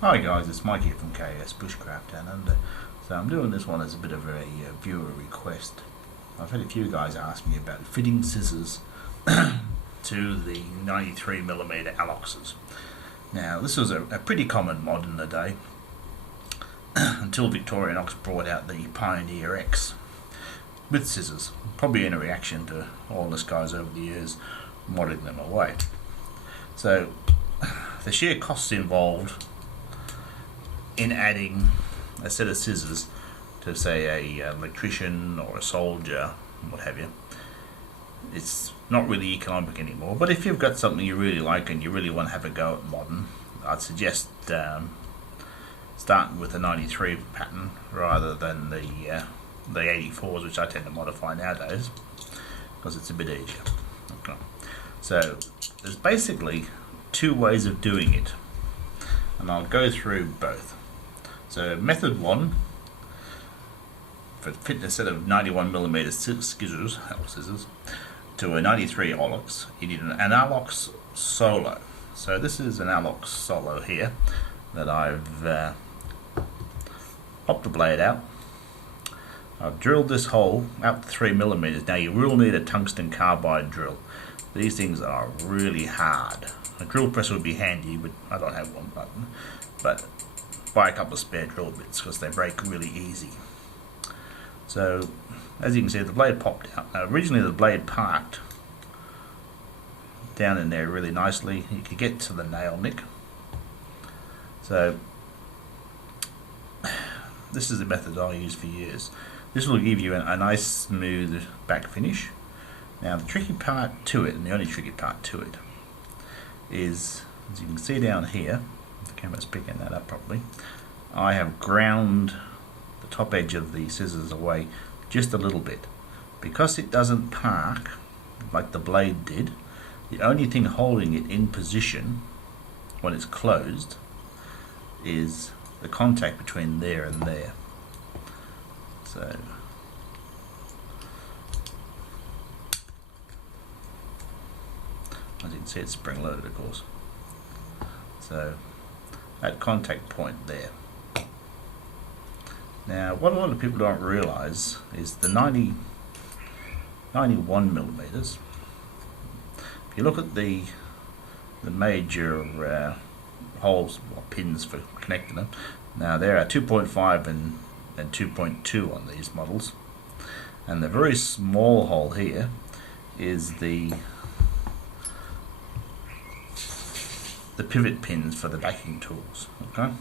Hi guys, it's Mike here from KS Bushcraft Down Under. So I'm doing this one as a bit of a viewer request. I've had a few guys ask me about fitting scissors to the 93mm Aloxes. Now this was a pretty common mod in the day until Victorinox brought out the Pioneer X with scissors, probably in a reaction to all this guys over the years modding them away. So the sheer costs involved in adding a set of scissors to, say, a electrician or a soldier, what have you, it's not really economic anymore. But if you've got something you really like and you really want to have a go at modern, I'd suggest starting with the 93 pattern rather than the 84s, which I tend to modify nowadays because it's a bit easier. Okay. So there's basically two ways of doing it, and I'll go through both. So method one, for fitting a set of 91mm scissors to a 93 Alox, you need an Alox Solo. So this is an Alox Solo here that I've popped the blade out. I've drilled this hole out to 3mm. Now you will need a tungsten carbide drill. These things are really hard. A drill press would be handy, but I don't have one button. But buy a couple of spare drill bits because they break really easy. So as you can see, the blade popped out. Now, originally the blade parked down in there really nicely. You could get to the nail nick. So this is the method I use for years. This will give you a nice smooth back finish. Now the tricky part to it, and the only tricky part to it, is, as you can see down here, the camera's picking that up properly, I have ground the top edge of the scissors away just a little bit. Because it doesn't park like the blade did, the only thing holding it in position when it's closed is the contact between there and there. So as you can see, it's spring loaded, of course. So that contact point there. Now what a lot of people don't realise is the 91mm. If you look at the major holes or pins for connecting them, now there are 2.5 and 2.2 on these models, and the very small hole here is the pivot pins for the backing tools. Okay,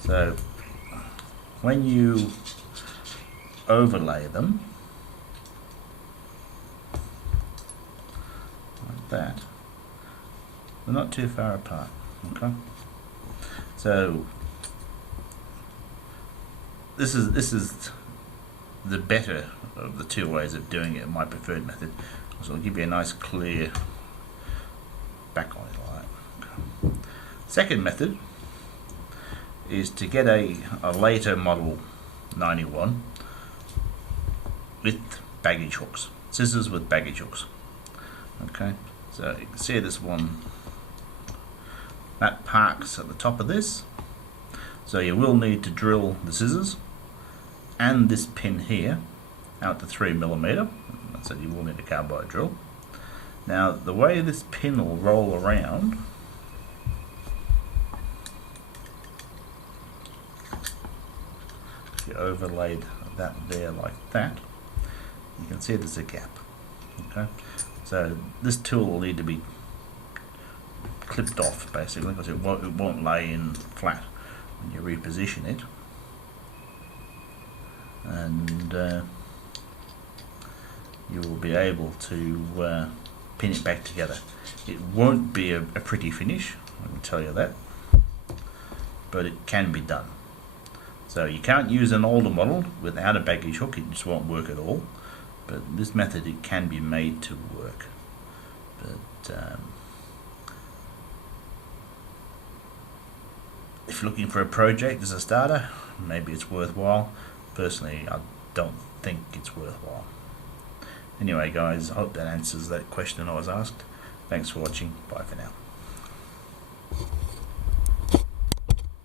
so when you overlay them like that, they're not too far apart. Okay, so this is the better of the two ways of doing it, my preferred method. So it'll give you a nice clear back on it like that. Okay. Second method is to get a later model 91 with baggage hooks, scissors with baggage hooks. Okay, so you can see this one that parks at the top of this, so you will need to drill the scissors and this pin here out to 3mm. So you will need a carbide drill. Now the way this pin will roll around, if you overlaid that there like that, you can see there's a gap. Okay, so this tool will need to be clipped off basically, because it won't lay in flat when you reposition it, and you will be able to pin it back together. It won't be a pretty finish, I can tell you that, but it can be done. So you can't use an older model without a baggage hook, it just won't work at all. But this method, it can be made to work. But if you're looking for a project as a starter, maybe it's worthwhile. Personally, I don't think it's worthwhile. Anyway guys, I hope that answers that question I was asked. Thanks for watching. Bye for now.